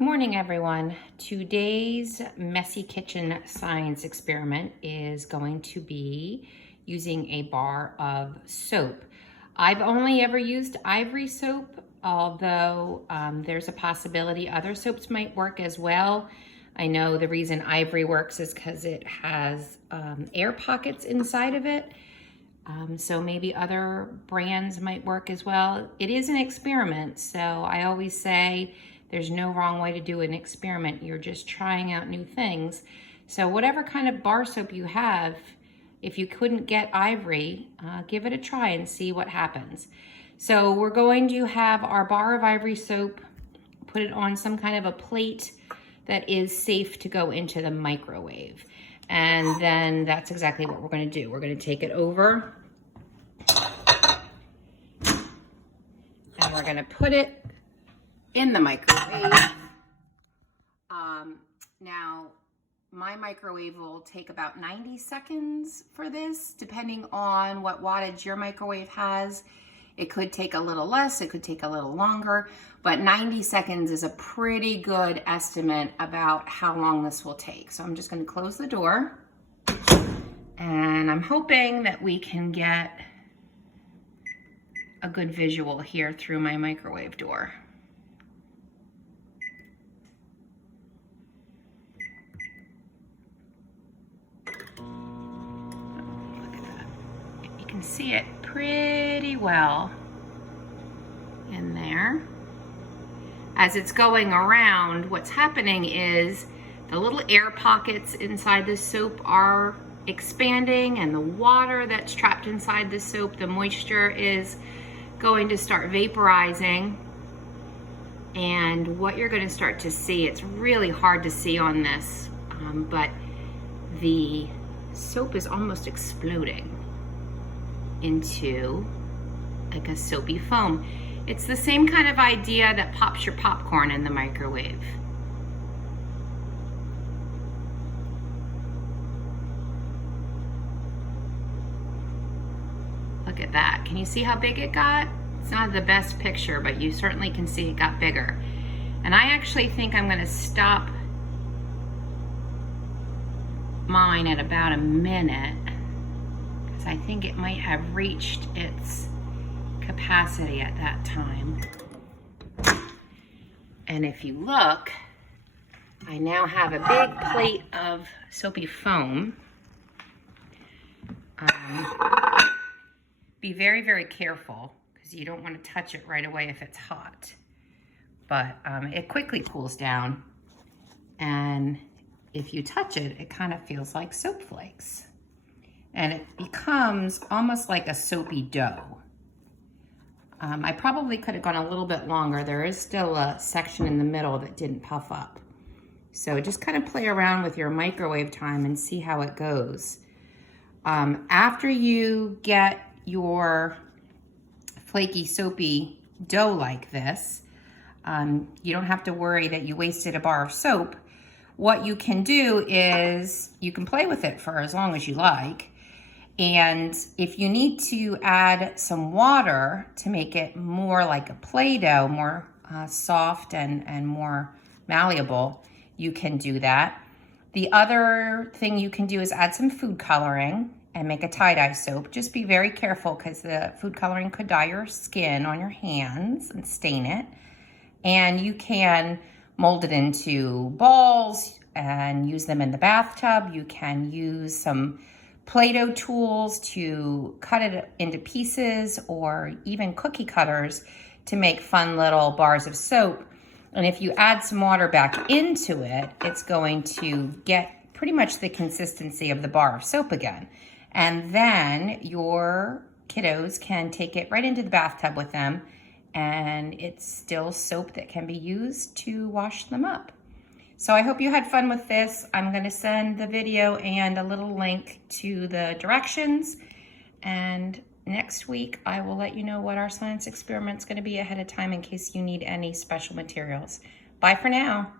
Good morning, everyone. Today's messy kitchen science experiment is going to be using a bar of soap. I've only ever used Ivory soap, although there's a possibility other soaps might work as well. I know the reason Ivory works is because it has air pockets inside of it. So maybe other brands might work as well. It is an experiment, so I always say there's no wrong way to do an experiment. You're just trying out new things. So whatever kind of bar soap you have, if you couldn't get Ivory, give it a try and see what happens. So we're going to have our bar of Ivory soap, put it on some kind of a plate that is safe to go into the microwave. And then that's exactly what we're gonna do. We're gonna take it over and we're gonna put it in the microwave. Now, my microwave will take about 90 seconds for this, depending on what wattage your microwave has. It could take a little less, it could take a little longer, but 90 seconds is a pretty good estimate about how long this will take. So I'm just gonna close the door, and I'm hoping that we can get a good visual here through my microwave door. You can see it pretty well in there. As it's going around, what's happening is the little air pockets inside the soap are expanding, and the water that's trapped inside the soap, the moisture, is going to start vaporizing. And what you're going to start to see, it's really hard to see on this, but the soap is almost exploding into like a soapy foam. It's the same kind of idea that pops your popcorn in the microwave. Look at that. Can you see how big it got? It's not the best picture, but you certainly can see it got bigger. And I actually think I'm gonna stop mine at about a minute, because I think it might have reached its capacity at that time. And if you look, I now have a big plate of soapy foam. Be very, very careful, because you don't want to touch it right away if it's hot. But it quickly cools down, and if you touch it, it kind of feels like soap flakes. And it becomes almost like a soapy dough. I probably could have gone a little bit longer. There is still a section in the middle that didn't puff up. So just kind of play around with your microwave time and see how it goes. After you get your flaky, soapy dough like this, you don't have to worry that you wasted a bar of soap. What you can do is you can play with it for as long as you like. And if you need to add some water to make it more like a Play-Doh, more soft and more malleable, you can do that. The other thing you can do is add some food coloring and make a tie-dye soap. Just be very careful, because the food coloring could dye your skin on your hands and stain it. And you can mold it into balls and use them in the bathtub. You can use some Play-Doh tools to cut it into pieces, or even cookie cutters to make fun little bars of soap. And if you add some water back into it, it's going to get pretty much the consistency of the bar of soap again. And then your kiddos can take it right into the bathtub with them, and it's still soap that can be used to wash them up. So I hope you had fun with this. I'm going to send the video and a little link to the directions. And next week, I will let you know what our science experiment's going to be ahead of time in case you need any special materials. Bye for now.